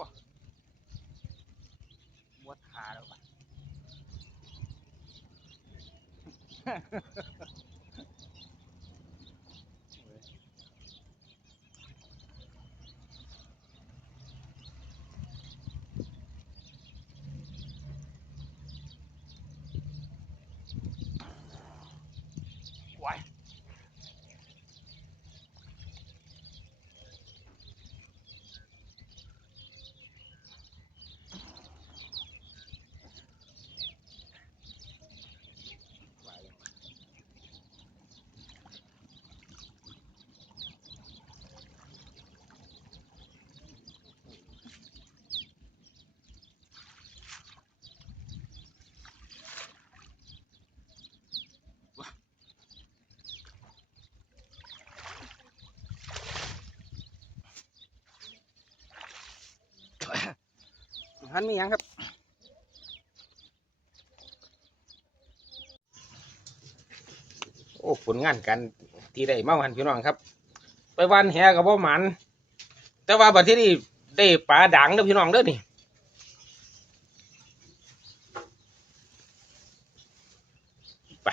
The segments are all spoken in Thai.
อ้บวชขาแล้วปะ หันมีหยังครับโอ้ผลงานกันที่ได้มาวันพี่น้องครับ ไปวันแหกับพ่อหมันแต่ว่าบัดที่นี่ได้ปลาด่างเด้อพี่น้องเด้อนี่ไป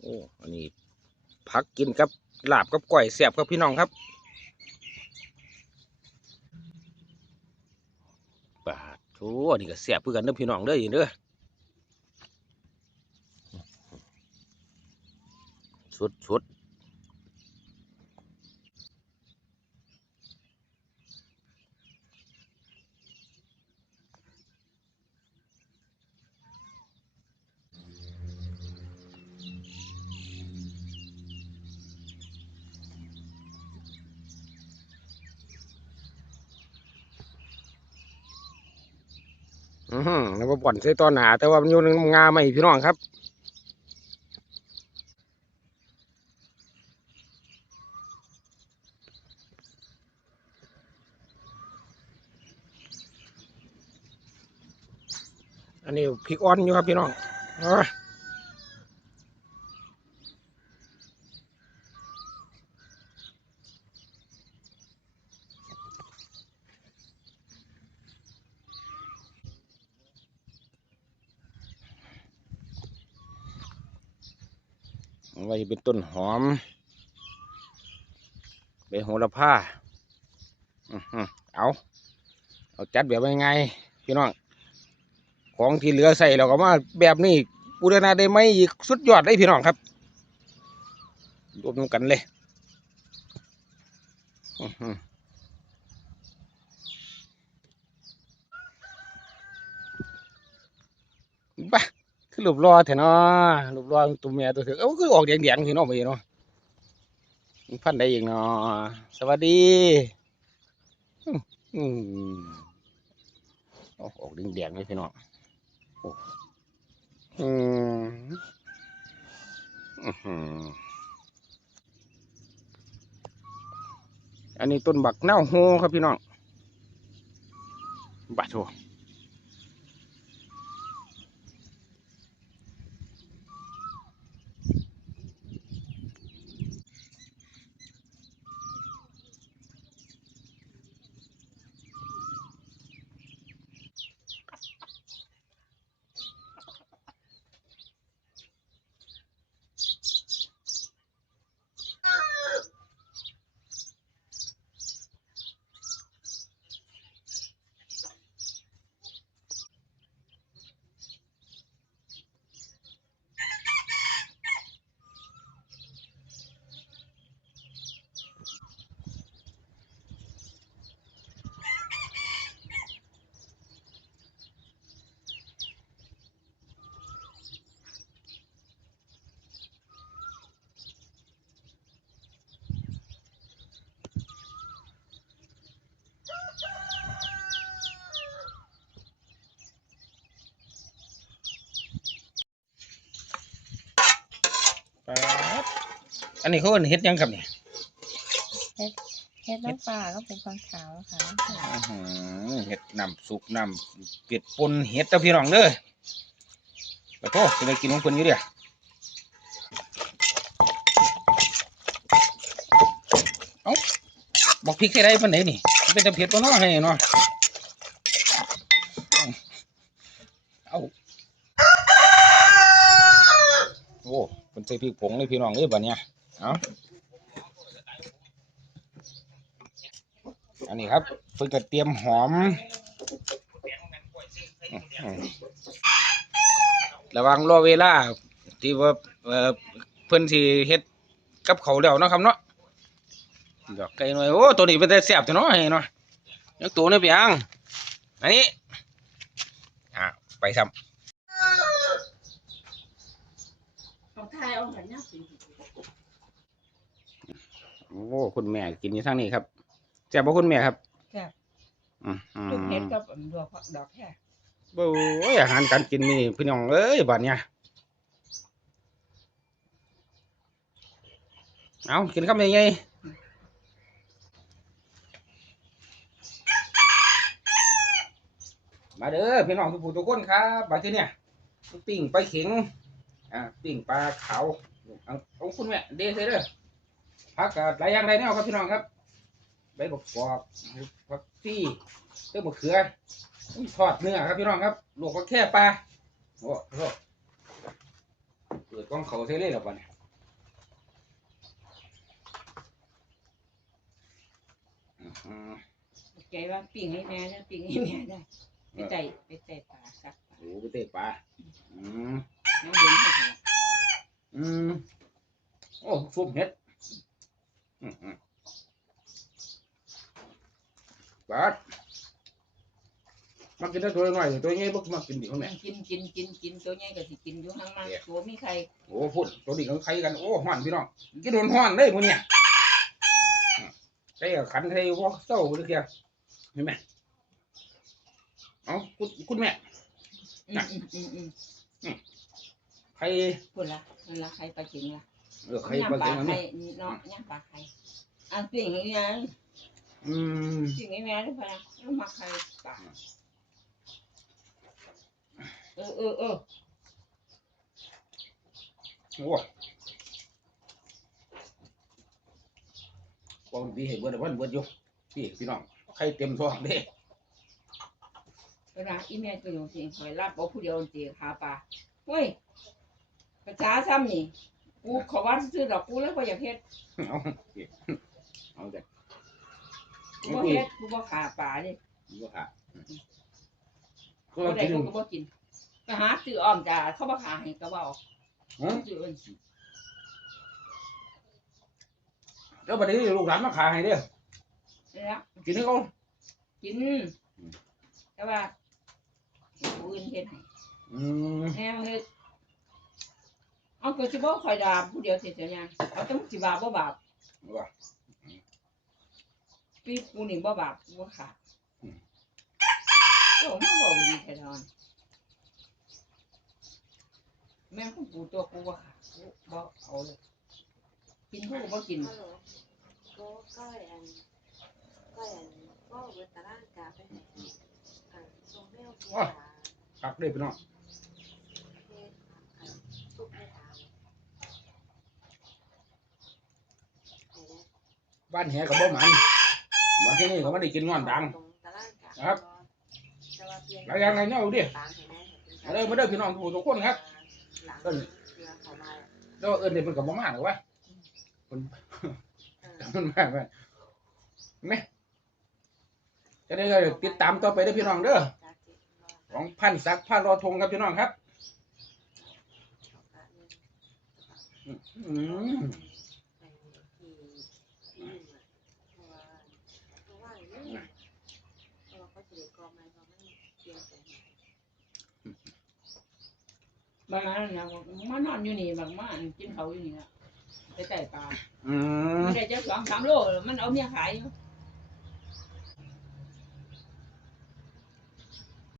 โอ้อันนี้พักกินกับลาบกับก้อยเสียบครับพี่น้องครับปาดโอ้อั นนี้ก็เสียบเพื่อกันเด้อพี่น้องเด้ออีเด้อสุดสุด อือแล้วก็บ่อนใส่ตอนหนาแต่ว่ามันอยู่ในงาไม่พี่น้องครับอันนี้พริกอ่อนอยู่ครับพี่น้อง เป็นต้นหอมใบโหระพาอื้อหือเอา เอาจัดแบบยังไงพี่น้อง ของที่เหลือใส่เราก็มาแบบนี้บูรณาได้ไหมอีกสุดยอดเลยพี่น้องครับรวมกันเลย อือหือบ้า คือรูปรอเถอะเนาะรูปรอตัวเมียตัวเถอะเอ้าคือออกแดงๆพี่น้องไปเนาะพันได้อีกเนาะสวัสดีอืมอออกออกแดงๆเลยพี่น้องอืมอืมอันนี้ต้นบักเน่าโฮครับพี่น้องบาดโนนี้เขาเอิ้นเฮ็ดหยังครับเนี่ยเฮ็ดน้ำปลาก็เป็นคนขาวค่ะอื้อหือเห็ดน้ำสุกน้ำเป็ดปนเห็ดเจ้าพี่น้องเด้อแล้วก็จะได้กินของเพิ่นอยู่เด้อเอ้าบอกพริกให้ได้ปานไหนนี่มันเป็นตะเผ็ดบ่เนาะให้เนาะเอาโอ้เพิ่นใส่พริกผงเลยพี่น้องเอ้ยบัดเนี้ย เอาอันนี้ครับเพิ่งจะเตรียมหอม ระวังรอเวลา ที่ว่าเอ่อเพิ่นสิเฮ็ดกับเขาแล้วนะครับเนาะดอกไก่หน่อยโอ้ตัวนี้เป็นแต่แซ่บตัวเนาะไอ้เนาะยกตัวนี่ไปยังอันนี้อ่าไปซ้ของไทยเอาหันเนี่ยสิำ โอ้คุณแม่กินอยู่ทางนี้ครับแซ่บบ่คุณแม่ครับค่ะอืมอืม ลูกเห็ดกับดอกดอกแค่โอ้ยอาหารการกินนี่พี่น้องเอ้ยบัดเนี้ยเอากินคำยังไงมาเด้อพี่น้องทุกผู้ทุกคนครับบัดที่เนี่ยปิ้งปลาเข็งอ่าปิ้งปลาขาวเอาเอาคุณแม่เด้ใส่เด้อ ผักกาดหลายอย่างหลายแนวครับพี่น้องครับใบบักกอกผักซี่เต้ามะเขืออุ้ยทอดเนื้อครับพี่น้องครับลวกก็แค่ปลาโอ้โหเปิดกล้องเขาเทเลยหรอปะเนี่ยอื้อหือใจว่าปิ่งให้แม่นะปิ่งให้แม่ได้ไปใจไปใจปลาสักปลาโอ้โหไปเตะปลาอืมน้ำเย็นให้ค่ะอืมโอ้ซุปเห็ด อืมอืมปลาดมากินได้ตัวน้อยตัวใหญ่บ่มากินดิคุณแม่กินกินกินกินตัวใหญ่ก็สิกินอยู่ห้างมันตัวมีใครโอ้พุ่นตัวนี้ของใครกันโอ้ห้อนพี่น้องกินโดนห้อนเลยมื้อเนี่ยใส่กับขันใส่วอกเต้าหรือเปล่าเห็นไหมเอาคุณคุณแม่อืมอืมอืมอืมใครคนละคนละใครปลาจิงละ เออใครปลาปลาเค็มอันใครนี้เนาะย่างปลาใครอันปิ่งให้แม่อืมปิ่งให้แม่ได้ปะน้ำมาใครปลาเออเออเออโอ้ปองดีให้เบิดวันเบิดอยู่พี่พี่น้องใครเต็มท้องเด้เวลาอีแม่ตัวอยู่สิคอยรับเอาผู้เดียวตีขาปลาเฮ้ยภาษาซ้ำนี่ กูขอว่าซื้อดอกกูแล้วก็อยากเฮ็ดเอาเอาแต่กูบ่เฮ็ดกูบ่ขาปลาดิดูค่ะก็กูได้กินกูก็บ่กินไปหาซื้ออ้อมจ้าเขาบ่ขาให้ก็บ่เอาฮะซื้ออื่นแล้วบัดนี้ลูกหลานมาขายให้เด้อแล้วกินให้เขากินแต่ว่าผู้อื่นเฮ็ดให้อืมแม่เฮ็ด เอาก็สิบ่คอยด่าผู้เดียวเสียๆหยังเอาแต่มึงสิบาปบ่บาปว่าปีกูนี่บ่บาปกูบ่ขาดโอ้มันบ่ดีแท้ทอนแม่ของกูตัวกูบ่ขาดกูบ่เอาเลยกินกูก็บ่กินฮัลโหลก็ก้อยอันก้อยอันก็เวตารางกาไปให้อันว้าคักเด้อพี่น้อง บ้านแหกับบ่หมันวันที่นี่เขาไม่ได้กินงอนดังครับหลายอย่างหลายแนวดิมาเด้อมาเด้อพี่น้องทุกทุกคนครับเอิ้นแล้วเอิ้นนี่มันก็บ่มาหรอวะมันมันมาไปแม่จะได้ก็ติดตามต่อไปเด้พี่น้องเด้อของพันศักดิ์พันรอทงครับพี่น้องครับ อืม บางอันเนี่ยมานอนอยู่นี่บางมากินเขาอยู่นี่นะไปไต่ปลาอืมไม่ได้จะสองสามโลมันเอาเมียขายอยู่